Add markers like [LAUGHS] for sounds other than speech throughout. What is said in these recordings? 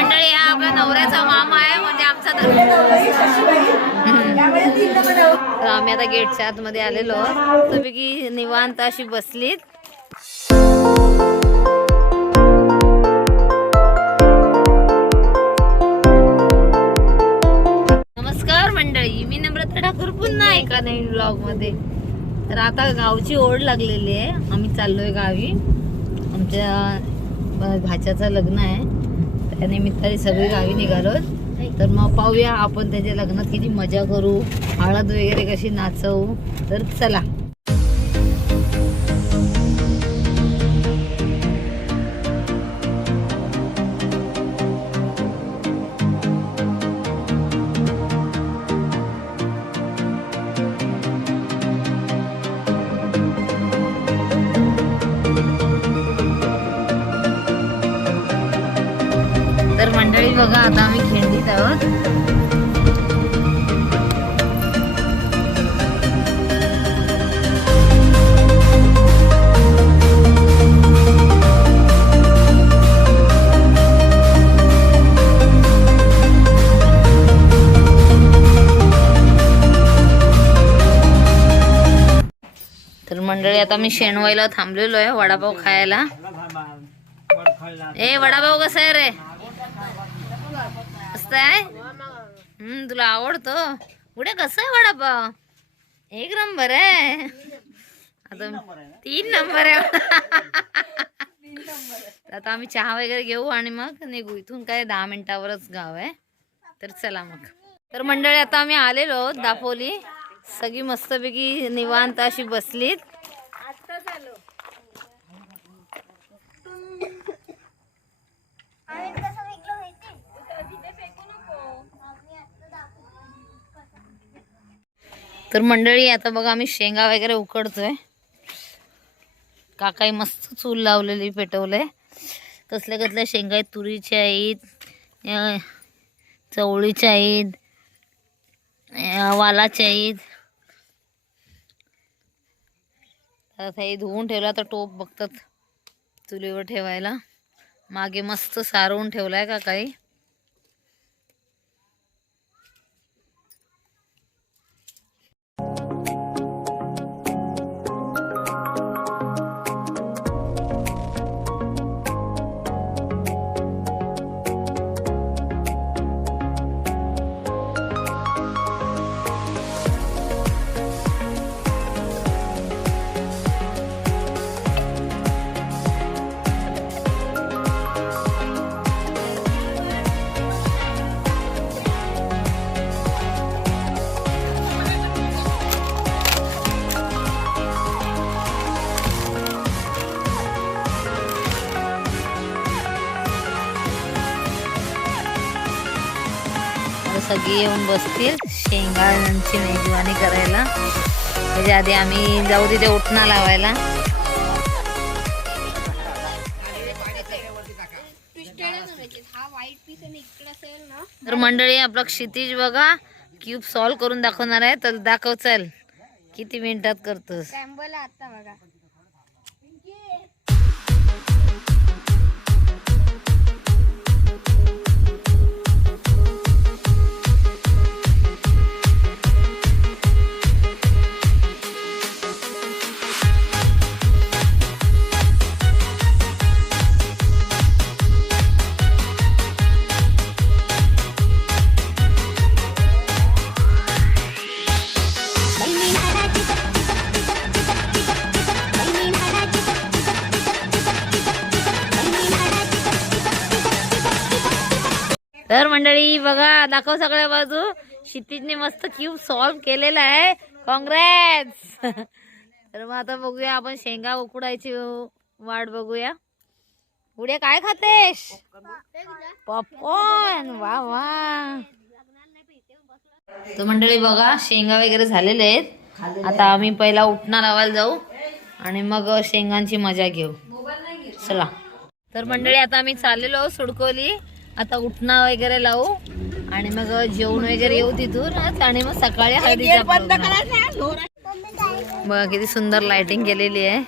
मंडळी हा आपल्या नवऱ्याचा मामा आहे म्हणजे आमचा धर्म तर आम्ही आता गेटच्या आतमध्ये आलेलो. त्यापैकी निवांत अशी बसलीत. नमस्कार मंडळी मी नम्रता ठाकूर पुन्हा एका नवीन ब्लॉगमध्ये तर आता गावची ओढ लागलेली आहे. आम्ही चाललोय गावी. आमच्या भाच्याचं लग्न आहे. त्या निमित्ताने सगळी गावी निघालो तर मग पाहूया आपण त्याच्या लग्नात किती मजा करू हळद वगैरे कशी नाचवू. तर चला. मंडळी बघा आता आम्ही खिंडीत आहोत. तर मंडळी आता मी शेणवाईला थांबलेलो आहे वडापाव खायला. ए वडापाव कसा आहे रे? मस्त आहे हम्म तुला आवडतो? पुढे कसं आहे वडापाव? एक नंबर आहे. आता तीन नंबर आहे. आता आम्ही चहा वगैरे घेऊ आणि मग निघू. इथून काय दहा मिनिटावरच गाव आहे. तर चला मग. तर मंडळी आता आम्ही आलेलो आहोत दापोली. सगळी मस्तपैकी निवांत अशी बसलीत. तर मंडळी आता बघा आम्ही शेंगा वगैरे उकडतोय. काकाई मस्त चूल लावलेली पेटवलंय. कसल्या कसल्या शेंगा आहेत? तुरीच्या आहेत चवळीच्या आहेत वालाच्या आहेत. आता हे धुवून ठेवला तर टोप बघतात चुलीवर ठेवायला. मागे मस्त सारवून ठेवलाय का काही येऊन बसतील शेंगाची मेजवानी करायला. त्याच्या आधी आम्ही जाऊ तिथे उठणा लावायला. तर मंडळी आपला क्षितिज बघा क्यूब सॉल्व करून दाखवणार आहे. तर दाखव चल. किती मिनिटात करतोस? आता बघा. मंडळी बघा दाखव सगळ्या बाजू. क्षितिजने मस्त क्यूब सॉल्व केलेला आहे. काँग्रेस [LAUGHS] तर मग आता बघूया आपण शेंगा उकडायची वाट बघूया. पुढे काय खातेस? पॉपकॉर्न वा वा. तर मंडळी बघा शेंगा वगैरे झालेले आहेत. आता आम्ही पहिला उठणार आवाज जाऊ आणि मग शेंगांची मजा घेऊ. चला. तर मंडळी आता आम्ही चाललेलो सुडकोली. आता उठणा वगैरे लावू आणि मग जेवण वगैरे येऊ तिथून आणि मग सकाळी हळदीचा program. बघा किती सुंदर लाइटिंग केलेली आहे.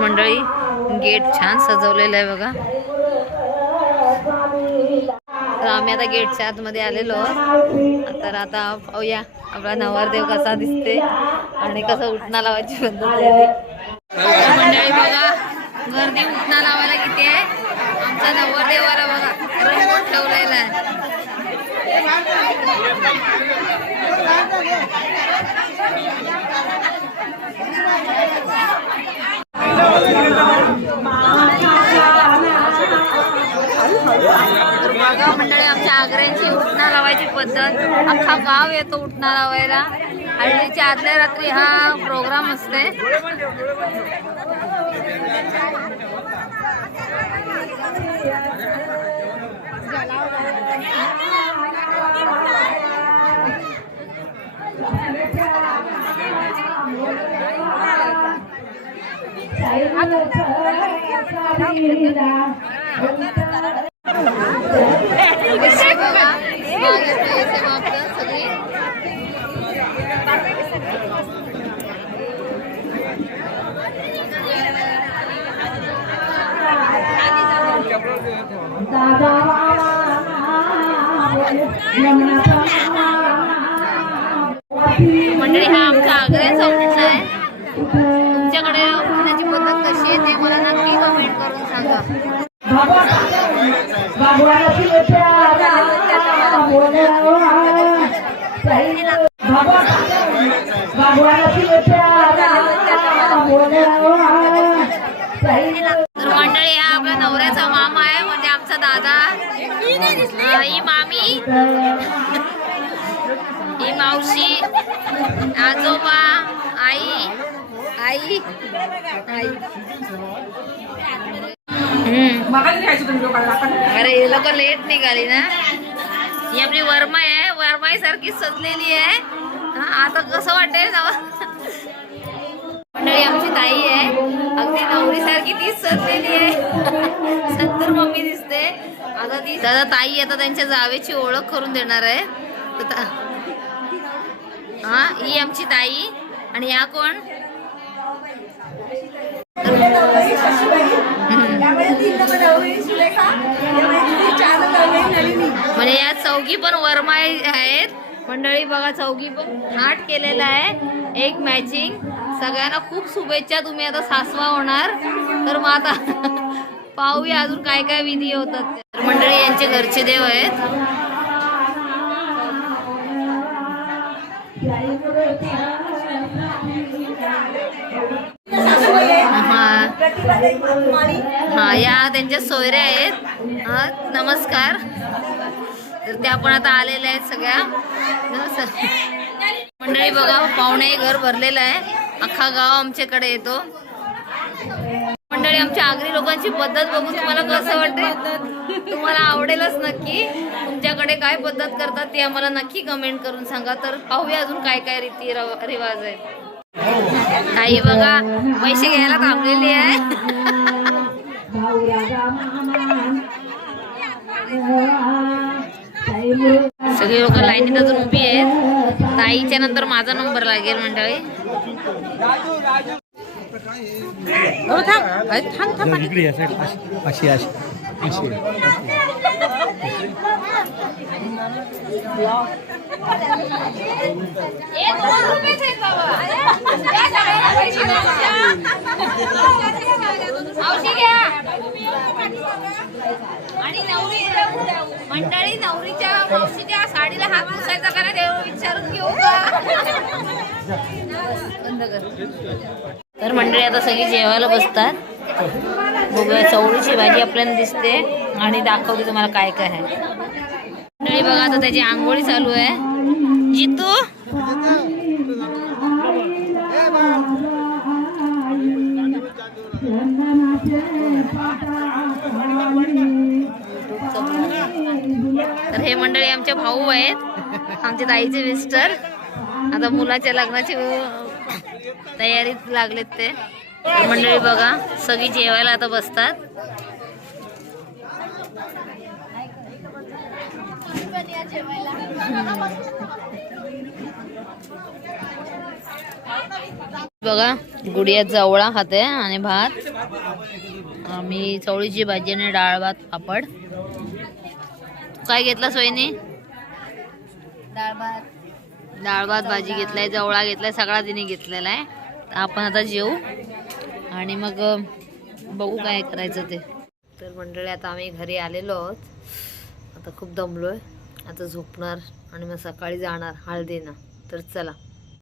मंडळी गेट छान सजवलेलं आहे बघा. तर आम्ही आता गेटच्या आतमध्ये आलेलो. तर आता पाहूया आपला नवरदेव कसा दिसते आणि कसं उठणा लावायची पद्धत मंडळी बघा गर्दी उठणा लावायला किती आहे? आमचा नवरदेवाला बघा रंगवून ठेवलेला आहे. तर बघा मंडळी आमच्या आग्र्यांची उठणा लावायची पद्धत. अख्खा गाव येतो उठणा लावायला. हळदीच्या आदल्या रात्री हा प्रोग्राम असते इकडे बघा मागे आपलं सगळी. मंडळी हा आमचा आग्र्याचा उठणा आहे. तुमच्याकडे उठण्याची पद्धत कशी आहे ते मला नक्की कमेंट करून सांगा तर मंडळी हा आपला नवऱ्याचा मामा आहे म्हणजे आमचा दादा. हा, मामी. ही मावशी. आजोबा आई. आई. आई अरे हे लोक लेट निघाली ना. ही आपली वरमाई आहे. वरमाई सारखी सजलेली आहे. आता कसं वाटेल? ना मंडळी आमची ताई आहे. अगदी नवरी सारखी तीच सजलेली आहे. सत्तर मम्मी दिसते. आता ती दादा ताई आता त्यांच्या जावेची ओळख करून देणार आहे. हा ही आमची ताई. आणि या कोण? म्हणजे या चौघी पण वर्मा आहेत. मंडळी बघा चौघी पण नाट केलेला आहे. एक मॅचिंग सगळ्यांना खूप शुभेच्छा. तुम्ही आता सासवा होणार. तर मग आता पाहूया अजून काय काय विधी होतात तर मंडळी यांचे घरचे देव आहेत. हा. या त्यांच्या सोयऱ्या आहेत. नमस्कार. तर त्या पण आता आलेल्या आहेत सगळ्या. मंडळी बघा पाहुणे घर भरलेलं आहे. अख्खा गाव आमच्याकडे येतो. मंडळी आमच्या आगरी लोकांची पद्धत बघून तुम्हाला कसं वाटते? तुम्हाला आवडेलच नक्की. तुमच्याकडे काय पद्धत करतात ते आम्हाला नक्की कमेंट करून सांगा. तर पाहूया अजून काय काय रीती रिवाज आहेत. काही बघा पैसे घ्यायला थांबलेली आहे. सगळी लोक लाईनीत अजून उभी आहेत. ताईच्या नंतर माझा नंबर लागेल मंडळी. इकडे या साईड अशी अशी अशी. मावशी घ्या आणि नवरी मंडळी नवरीच्या मावशीच्या साडीला हात तर मंडळी आता सगळी जेवायला बसतात. बघूया चवळीची भाजी आपल्याला दिसते आणि दाखवते तुम्हाला काय काय आहे. मंडळी बघा आता त्याची आंघोळी चालू आहे. जितू? तर हे मंडळी आमचे भाऊ आहेत. आमच्या ताईचे मिस्टर. आता मुलाच्या लग्नाचे तयारीत लागलेत ते. मंडळी बघा सगळी जेवायला आता बसतात. बघा गुडिया जवळा खाते आणि भात. आम्ही चवळीची भाजी आणि डाळ भात पापड. काय घेतला सोयीने डाळ भात. डाळ भात भाजी घेतलाय जवळा घेतलाय सगळा तिने घेतलेला आहे. आपण आता जेऊ. आणि मग बघू काय करायचं ते. तर मंडळी आता आम्ही घरी आलेलो आहोत. आता खूप दमलो आहे आता झोपणार आणि मग सकाळी जाणार हळदीना. तर चला.